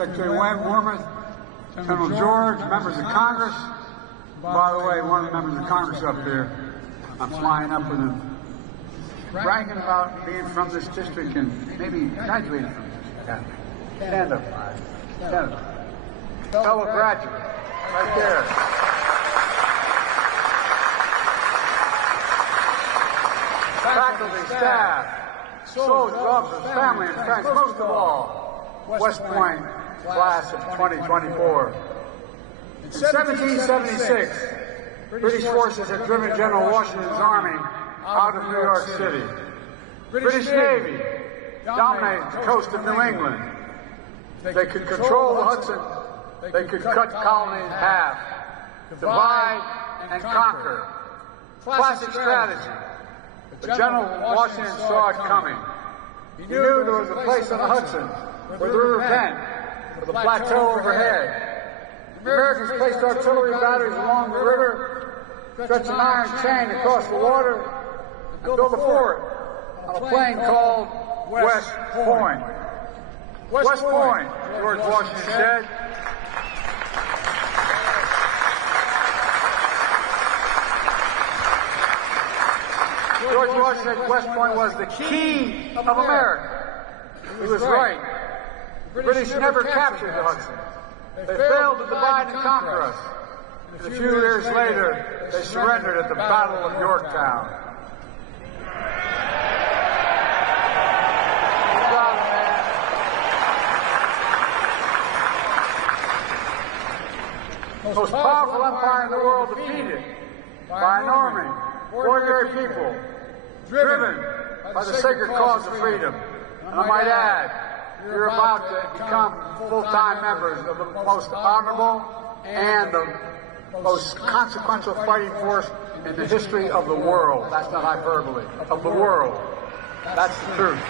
Secretary Wormuth, General George, members of Congress. By the way, one of the members of Congress up here, I'm flying up with him, bragging about being from this district and maybe graduating from this academy. Stand up, stand up. Fellow graduate, right there. Faculty, staff, soldiers, officers, family, and friends, most of all, West Point class of 2024. In 1776, British forces had driven General Washington's army out of New York City. British Navy dominated the coast of New England. They could control the Hudson. They could cut colony in half, divide and conquer. Classic strategy. But General Washington saw it coming. He knew there was a place on the Hudson where the river bent, with a plateau overhead. The Americans placed artillery batteries along the river, stretched an iron chain across the water, and built a fort on a plain called West Point. West Point, George Washington said. George Washington said West Point was the key of America. He was right. The British never captured the Hudson. They failed to divide and conquer us. And a few years later, they surrendered at the Battle of Yorktown. The most powerful empire in the world defeated by an army, ordinary people, driven by the sacred cause of freedom. And I might add, you're about to become full-time members of the most honorable and the most consequential fighting force in the history of the world. That's not hyperbole. Of the world. That's the truth.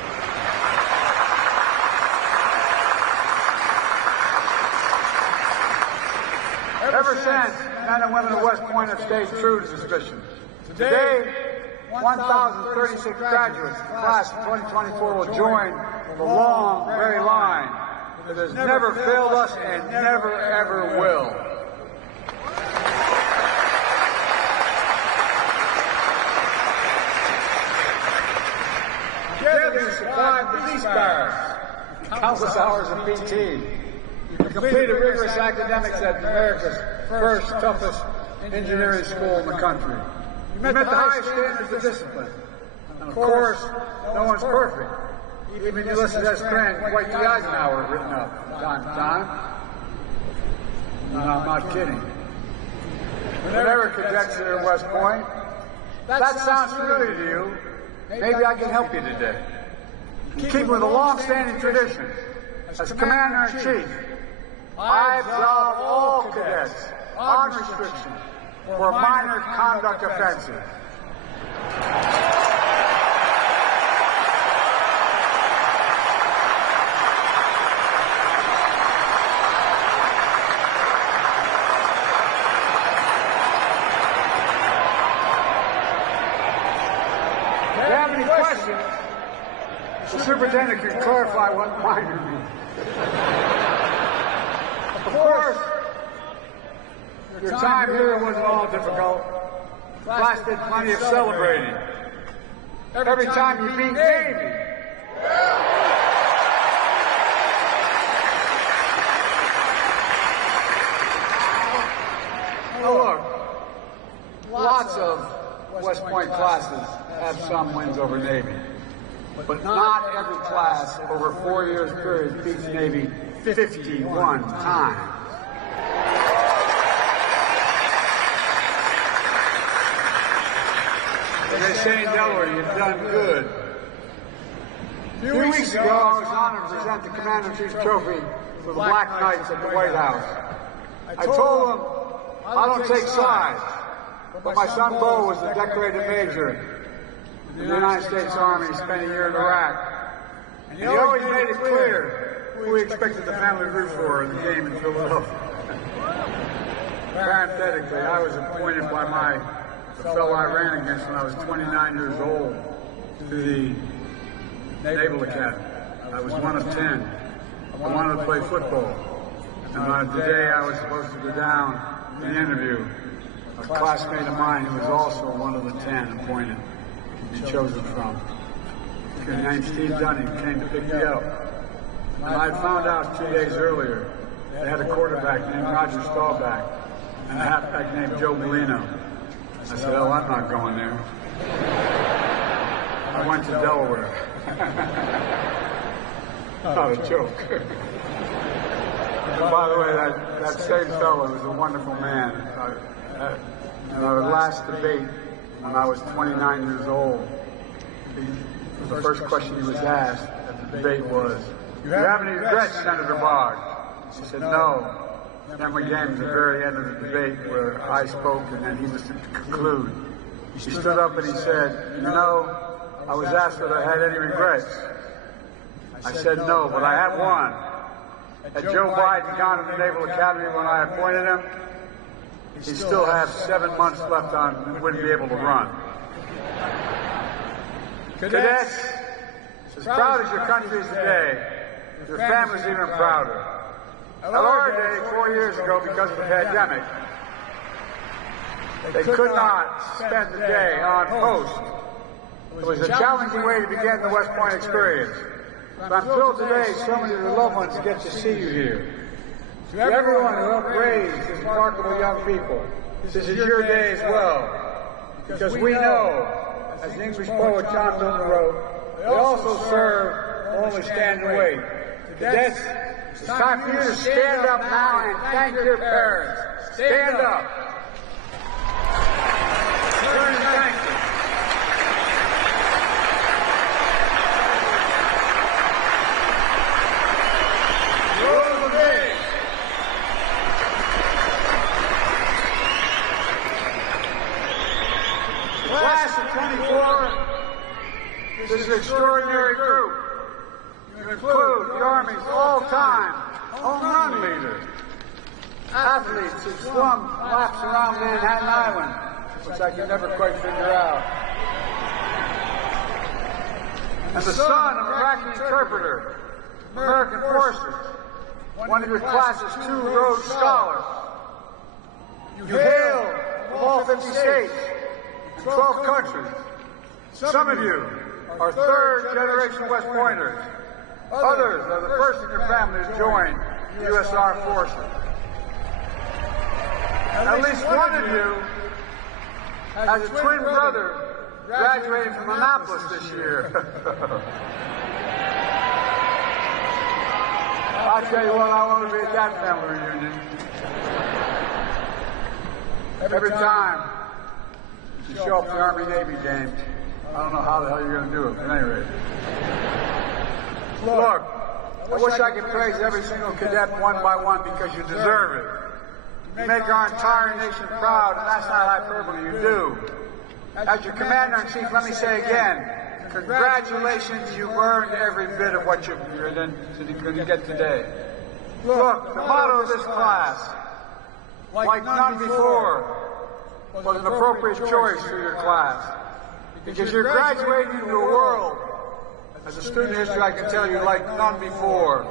Ever since, men and women of West Point have stayed true to this mission. Today, 1,036 graduates of the class of 2024 will join the long, very line that has never failed us and never, ever will. Together you survived the police barracks, countless hours of PT. You completed rigorous academics at America's first, toughest engineering school in the country. You met the highest standards of discipline. And of course, no one's perfect. Even Ulysses S. Grant and Dwight D. Eisenhower have written up from time to time. No, I'm not kidding. Whenever conjecture at West Point, that sounds familiar to you. Maybe I can help you today. Keep with a long-standing tradition. As Commander-in-Chief, I absolve all cadets on restriction for minor conduct offenses. If you have any questions, the superintendent can clarify what minor means. Of course, your time here wasn't all difficult. Class did plenty of celebrating. Every time you beat Navy. Oh, look, lots of West Point classes have some wins over Navy. But not every class over a 4 years period beats Navy 51 times. As they say in Delaware, you've done good. A few weeks ago, I was honored to present the Commander-in-Chief's trophy to the Black Knights at the White House. I told them, I don't take sides, but my son Bo was a decorated major in the United States Army, spent a year in Iraq. And he always made it clear who we expected the family to root for in the game in Philadelphia. Parenthetically, I was appointed by the fellow I ran against when I was 29 years old to the Naval Academy. I was one of 10. I wanted to play football. And today I was supposed to go down and interview a classmate of mine who was also one of the 10 appointed to be chosen from. His name's Steve Dunning, came to pick me up. And I found out 2 days earlier they had a quarterback named Roger Staubach and a halfback named Joe Molino. I said, oh, I'm not going there. I went to Delaware. Not a joke. And by the way, that same fellow was a wonderful man. Our last debate, when I was 29 years old, the first question he was asked at the debate was, "Do you have any regrets, Senator Boggs?" He said, "No." Then we came to the very end of the debate where I spoke and then he was to conclude. He stood up and he said, "You know, I was asked whether I had any regrets. I said no, but I had one. Had Joe Biden gone to the Naval Academy when I appointed him, he'd still have 7 months left on and wouldn't be able to run." Cadets, as proud as your country is today, your family's even prouder. At our day, 4 years ago, because of the pandemic, they could not spend the day on post. It was a challenging way to begin the West Point experience. But I'm thrilled today so many of your loved ones get to see you here. To everyone who helped raise these remarkable young people, this is your day as well. Because we know, as the English poet John Milton wrote, they also serve or only stand and wait. Cadets, it's time for you to stand up now and thank your parents. Stand up. Turn and thank them. Roll the day. The class of 24, this is an extraordinary group. You include the Army's all-time home run leader, athletes who swung laps around Manhattan Island, which I can never quite figure out, and the son of a Iraqi interpreter, American forces, one of your class's 2 Rhodes Scholars. You hail from all 50 states, 12 countries. Some of you are third-generation West Pointers. Others are the first in your family to join the U.S. Armed Forces. At least one of you has a twin brother graduating from Annapolis this year. I'll tell you what, I want to be at that family reunion. Every time you show up to the Army-Navy game, I don't know how the hell you're going to do it, but anyway. Look, I wish I could praise every single cadet one by one because you deserve it. You make our entire nation proud, and that's not hyperbole, you do. As your Commander-in-Chief, let me say again, congratulations, you've earned every bit of what you're going to get today. Look, the motto of this class, like none before, was an appropriate choice for your class. Because you're graduating into a world, as a student of history I can tell you, like none before.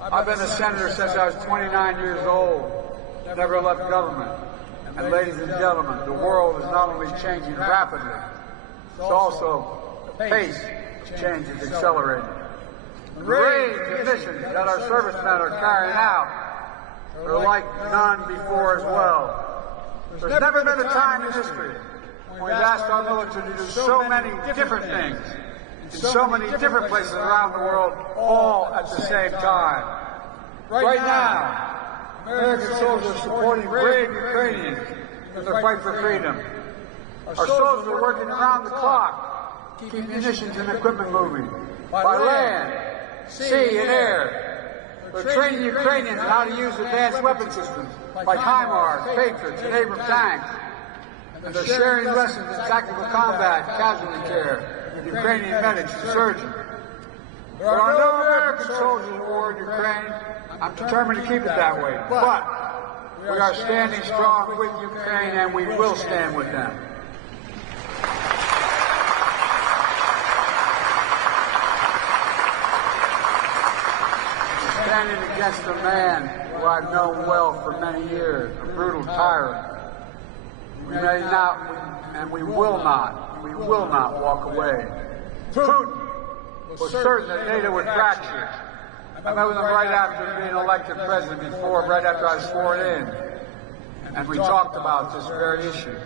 I've been a senator since I was 29 years old, never left government. And ladies and gentlemen, the world is not only changing rapidly, it's also the pace of change is accelerating. The range of missions that our servicemen are carrying out are like none before as well. There's never been a time in history when we've asked our military to do so many different things in so many different places around the world, all at the same time. Right now, American soldiers are supporting brave Ukrainians in their fight for freedom. Our soldiers are working around the clock to keep munitions and equipment moving by land, sea, and air. They're training Ukrainians on how to use advanced weapon systems like HIMARS, Patriots, and Abrams tanks. And they're sharing lessons in tactical combat, casualty care, with Ukrainian medics and surgeons. There are no American soldiers in war in Ukraine. I'm determined to keep it that way. But we are standing strong with Ukraine, and we will stand with them. standing against a man who I've known well for many years, a brutal tyrant. We may not, and we will not walk away. Putin was certain that NATO would fracture. I met with him right after being elected president right after I was sworn in. And we talked about this very issue.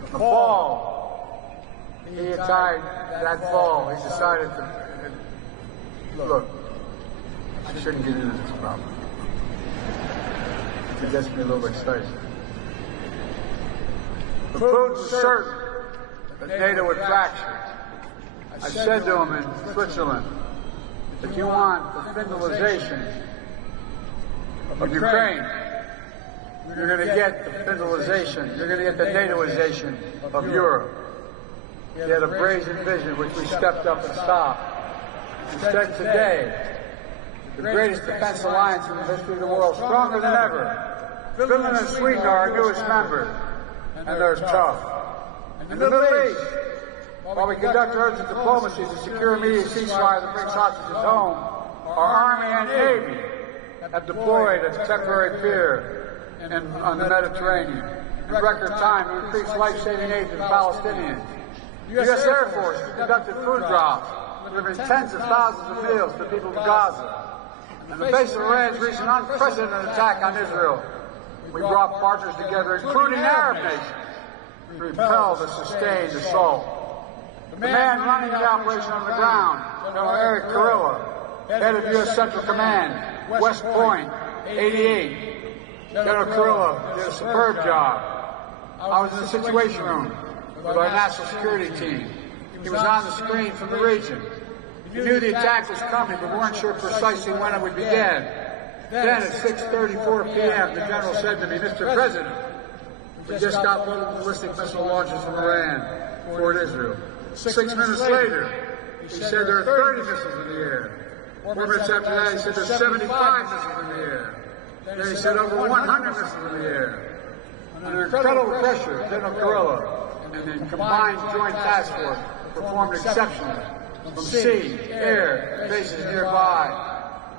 The fall, he decided to, look, I shouldn't get into this problem. It gets me a little excited. Putin was certain that NATO would fracture. I said to him in Switzerland, if you want the finalization of Ukraine, you're going to get the finalization, you're going to get the NATOization of Europe. He had a brazen vision which we stepped up and stopped. And said today, the greatest defense alliance in the history of the world, stronger than ever. Finland and Sweden are our newest members, and they're tough. In the Middle East, while we conduct urgent diplomacy to secure immediate ceasefire that brings hostages home, our Army and Navy have deployed a temporary pier on the Mediterranean in record time to increase life-saving aid to the Palestinians. The U.S. Air Force has conducted food drops, delivering tens of thousands of meals to the people of Gaza. In the face of Iran's recent unprecedented attack on Israel, we brought partners together, including Arab nations, to repel the sustained assault. The man running the operation on the ground, General Eric Kurilla, head of U.S. Central Command, West Point, 88. General Kurilla did a superb job. I was in the Situation Room with our national security team. He was on the screen from the region. He knew the attack was coming, but weren't sure precisely when it would begin. Then at 6:34 p.m., the general said to me, Mr. President, we just got one ballistic missile launches from Iran toward Israel. 6 minutes later, he said there are 30 missiles in the air. 4 minutes after that, he said there's 75 missiles in the air. Then he said over 100 missiles in the air. Under incredible pressure, General Kurilla and the combined joint task force performed exceptionally from sea, air, bases nearby.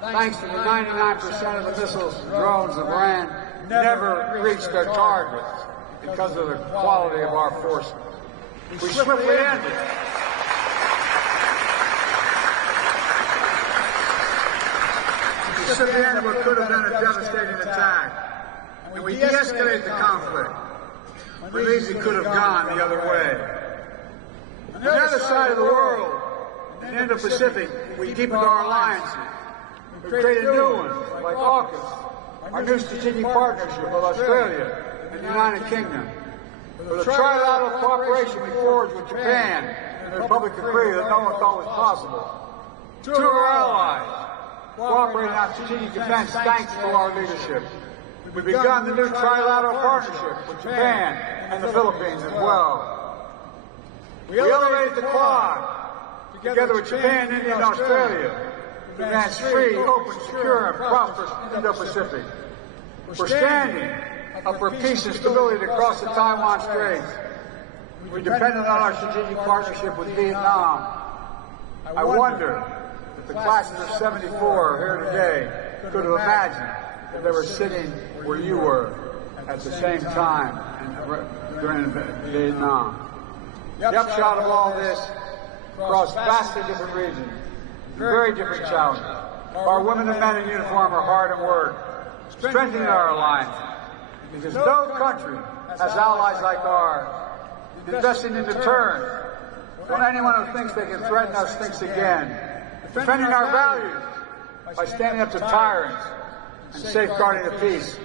Thanks to the 99% of the missiles and drones of Iran never reached their targets because of the quality of our forces. We swiftly ended. We swiftly ended what could have been a devastating attack. And we de-escalated the conflict. But easily could have gone the other way. On the other side of the world, in the Indo-Pacific, we deepened our alliances. We created new ones, like AUKUS, our new strategic partnership with Australia and the United Kingdom. With a trilateral cooperation we forged with Japan and the Republic of Korea that no one thought was possible. Two of our allies cooperating on strategic defense thanks to our leadership. We've begun the new trilateral partnership with Japan and the Philippines as well. We elevated the Quad together with Japan, India, and Australia to advance free, open, secure, and prosperous Indo-Pacific. We're standing up for peace and stability across the Taiwan Straits. We depended on our strategic partnership with Vietnam. I wonder if the classes of '74 here today could have imagined that they were sitting where you were at the same time during Vietnam. The upshot of all this, across vastly different regions, very different challenges. Our women and men in uniform are hard at work, strengthening our alliance, because no country has allies like ours, investing in deterrence. When anyone who thinks they can threaten us thinks again, defending our values by standing up to tyrants and safeguarding the peace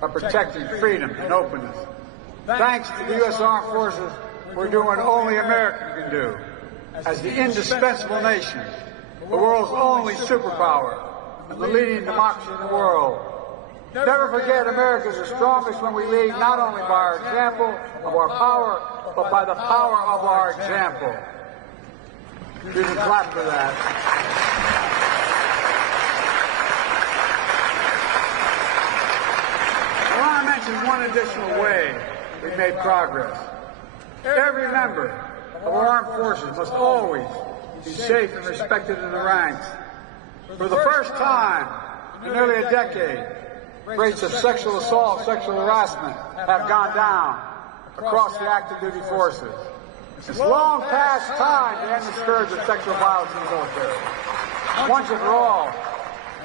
by protecting freedom and openness. Thanks to the U.S. Armed Forces, we're doing what only America can do. As the indispensable nation, the world's only superpower, and the leading democracy in the world. Never forget, America is the strongest when we lead not only by our example of our power, but by the power of our example. You can clap for that. I want to mention one additional way we've made progress. Every member of our armed forces must always be safe and respected in the ranks. For the first time in nearly a decade, rates of sexual assault, sexual harassment have gone down across the active duty forces. It's long past time to end the scourge of sexual violence in the military. Once and for all,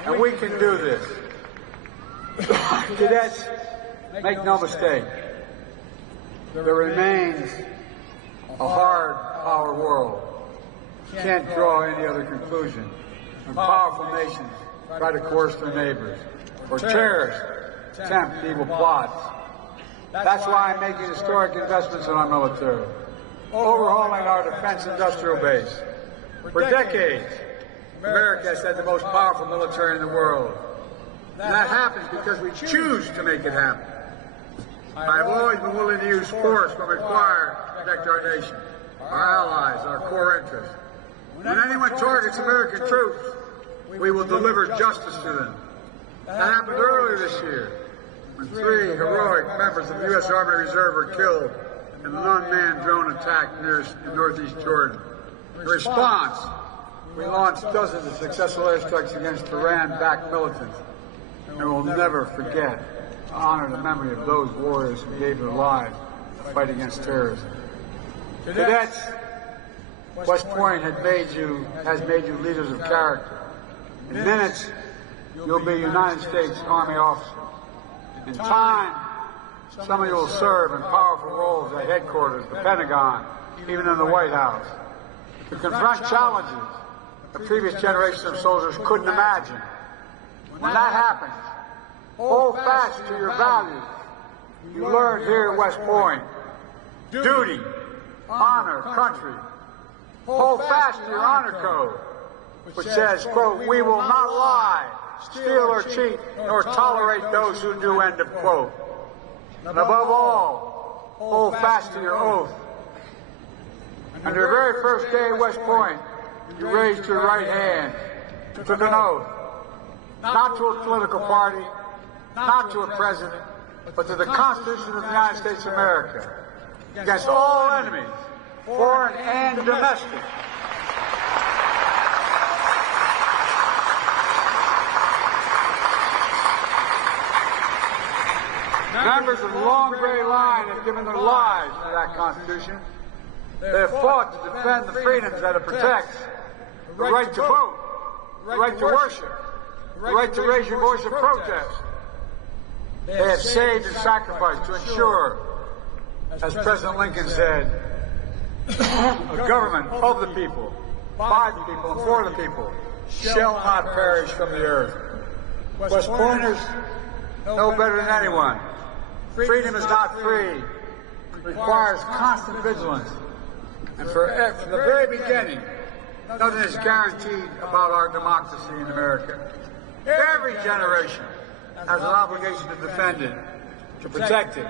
and we can do this. Cadets, make no mistake, there remains a hard power world. You can't draw any other conclusion when powerful nations try to coerce their neighbors, or terrorists attempt evil plots. That's why I'm making historic investments in our military, overhauling our defense industrial base. For decades, America has had the most powerful military in the world. And that happens because we choose to make it happen. I have always been willing to use force when required to protect our nation, our allies, our core interests. When anyone targets American troops, we will deliver justice to them. That happened earlier this year, when 3 heroic members of the U.S. Army Reserve were killed in an unmanned drone attack in northeast Jordan. In response, we launched dozens of successful airstrikes against Iran-backed militants. And we'll never forget to honor the memory of those warriors who gave their lives to fight against terrorism. Cadets, West Point has made you leaders of character. In minutes, you'll be United States Army officers. In time, some of you will serve in powerful roles at headquarters, the Pentagon, even in the White House, to confront challenges the previous generation of soldiers couldn't imagine. When that happens, hold fast to your values you learned here at West Point. Duty, honor, country. Hold fast to your honor code, which says, quote, we will not lie, steal or cheat, nor tolerate those who do, end of quote. And above all, hold fast to your oath. On your very first day at West Point, you raised your right hand, took an oath, not to a political party, not to a president, but to the Constitution of the United States of America, against all enemies, foreign and domestic. Members of the Long Gray Line have given their lives to that Constitution. They have fought to defend the freedoms that it protects, the right to vote, the right to worship, the right to raise your voice of protest. They have saved and sacrificed to ensure, as President Lincoln said, a government of the people, by the people, and for the people, shall not perish from the earth. West Pointers know better than anyone. Freedom is not free. It requires constant vigilance. And from the very beginning, nothing is guaranteed about our democracy in America. Every generation has an obligation to defend it, to protect it,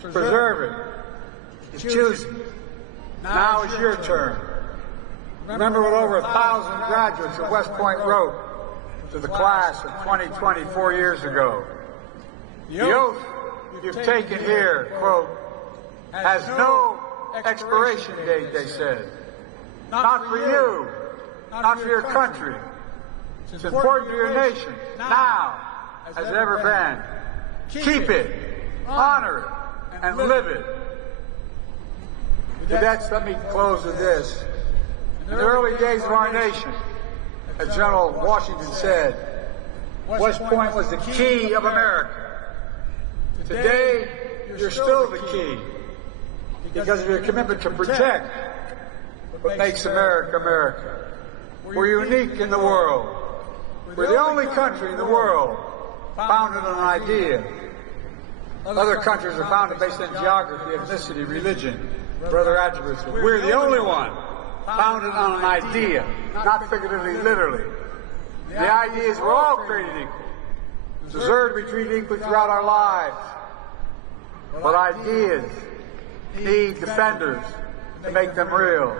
to preserve it. It's choosing. Now is your turn. Remember what over 1,000 graduates of West Point wrote to the class of 2020 4 years ago. The oath you've taken here, quote, has no expiration date, they said. Not for you, not for your country. It's important to your nation, now, as it ever been. Keep it, honor it, and live it. Cadets, let me close with this. In the early days of our nation, as General Washington said, West Point was the key of America. Today, you're still the key because of your commitment to protect what makes America America. We're unique in the world. We're the only country in the world founded on an idea. Other countries are founded based on geography, ethnicity, religion, or other attributes. We're the only one founded on an idea, not figuratively, literally. The idea is we're all created equal, deserve to be treated equally throughout our lives. But ideas need defenders to make them real.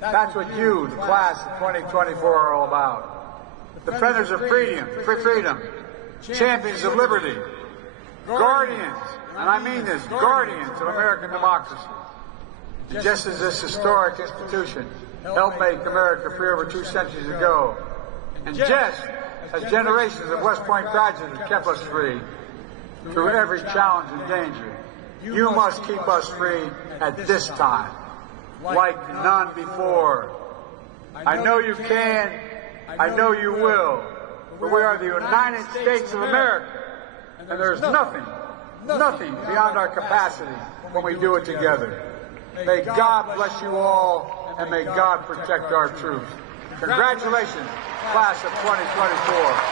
That's what you, the class of 2024, are all about. Defenders of freedom, champions of liberty, guardians, and I mean this, guardians of American democracy. And just as this historic institution helped make America free over 2 centuries ago, and just as generations of West Point graduates have kept us free through every challenge and danger. You must keep us free at this time, like none before. I know you can, I know you will, for we are the United States of America, and there's nothing beyond our capacity when we do it together. May God bless you all, and may God protect our troops. Congratulations, class of 2024.